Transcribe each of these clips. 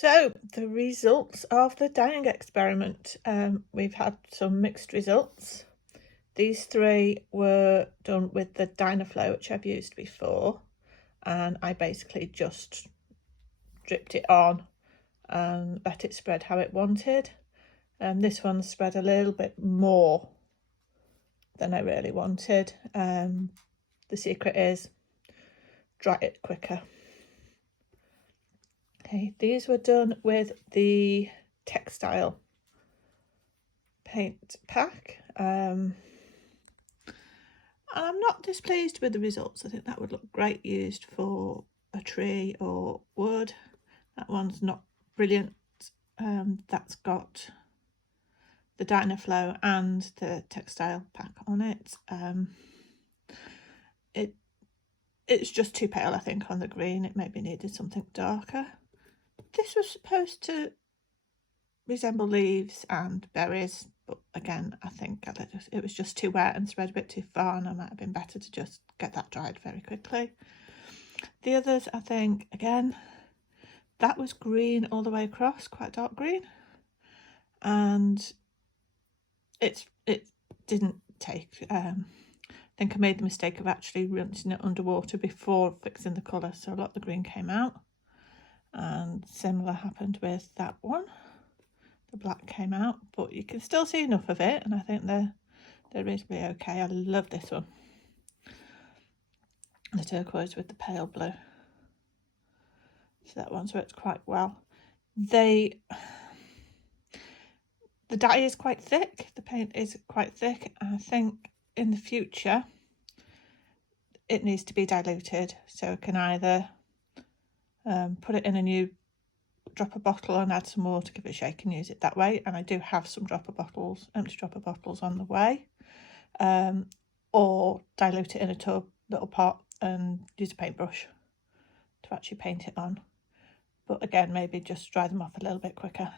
So the results of the dyeing experiment. We've had some mixed results. These three were done with the Dynaflow, which I've used before, and I basically just dripped it on and let it spread how it wanted. This one spread a little bit more than I really wanted. The secret is dry it quicker. Okay, these were done with the Textile paint pack. And I'm not displeased with the results. I think that would look great used for a tree or wood. That one's not brilliant. That's got the Dynaflow and the Textile pack on it. It's just too pale, I think, on the green. It maybe needed something darker. This was supposed to resemble leaves and berries, but again, I think it was just too wet and spread a bit too far, and it might have been better to just get that dried very quickly. The others, I think, again, that was green all the way across, quite dark green, and it didn't take. I think I made the mistake of actually rinsing it underwater before fixing the colour, so a lot of the green came out. And similar happened with that one. The black came out, but you can still see enough of it, and I think they're reasonably okay. I love this one, the turquoise with the pale blue. So that one's worked quite well. The dye is quite thick, the paint is quite thick, and I think in the future it needs to be diluted, so I can either put it in a new dropper bottle and add some more to give it a shake and use it that way, and I do have some empty dropper bottles on the way, or dilute it in a tub, little pot, and use a paintbrush to actually paint it on. But again, maybe just dry them off a little bit quicker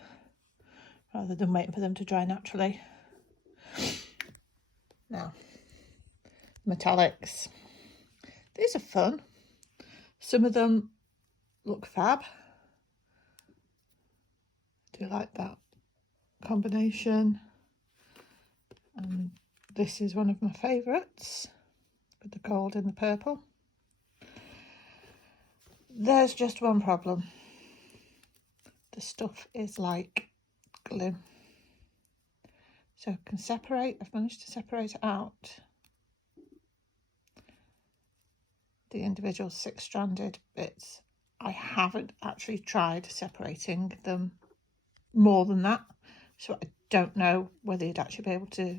rather than waiting for them to dry naturally. Now, metallics. These are fun. Some of them look fab. I do like that combination. And this is one of my favourites, with the gold and the purple. There's just one problem. The stuff is like glue. So I can separate, I've managed to separate out the individual 6-stranded bits. I haven't actually tried separating them more than that, so I don't know whether you'd actually be able to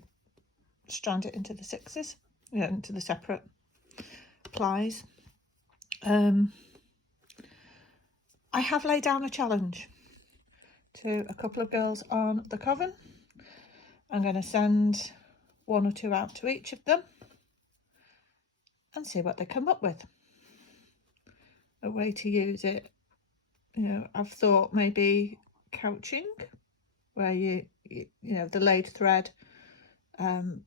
strand it into the 6s, into the separate plies. I have laid down a challenge to a couple of girls on the coven. I'm going to send 1 or 2 out to each of them and see what they come up with. A way to use it, I've thought maybe couching, where you the laid thread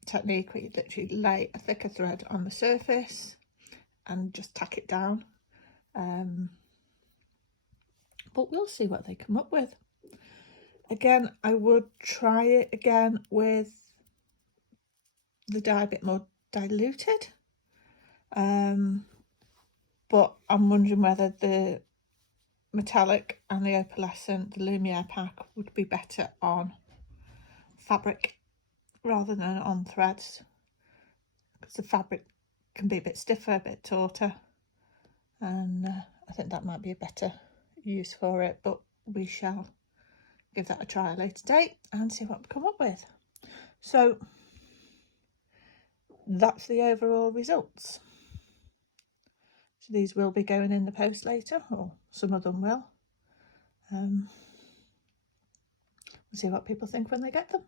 technique, where you literally lay a thicker thread on the surface and just tack it down. But we'll see what they come up with. Again, I would try it again with the dye a bit more diluted. But I'm wondering whether the metallic and the opalescent, the Lumiere pack, would be better on fabric rather than on threads, because the fabric can be a bit stiffer, a bit tauter, and I think that might be a better use for it, but we shall give that a try at a later date and see what we come up with. So that's the overall results. So these will be going in the post later, or some of them will. We'll see what people think when they get them.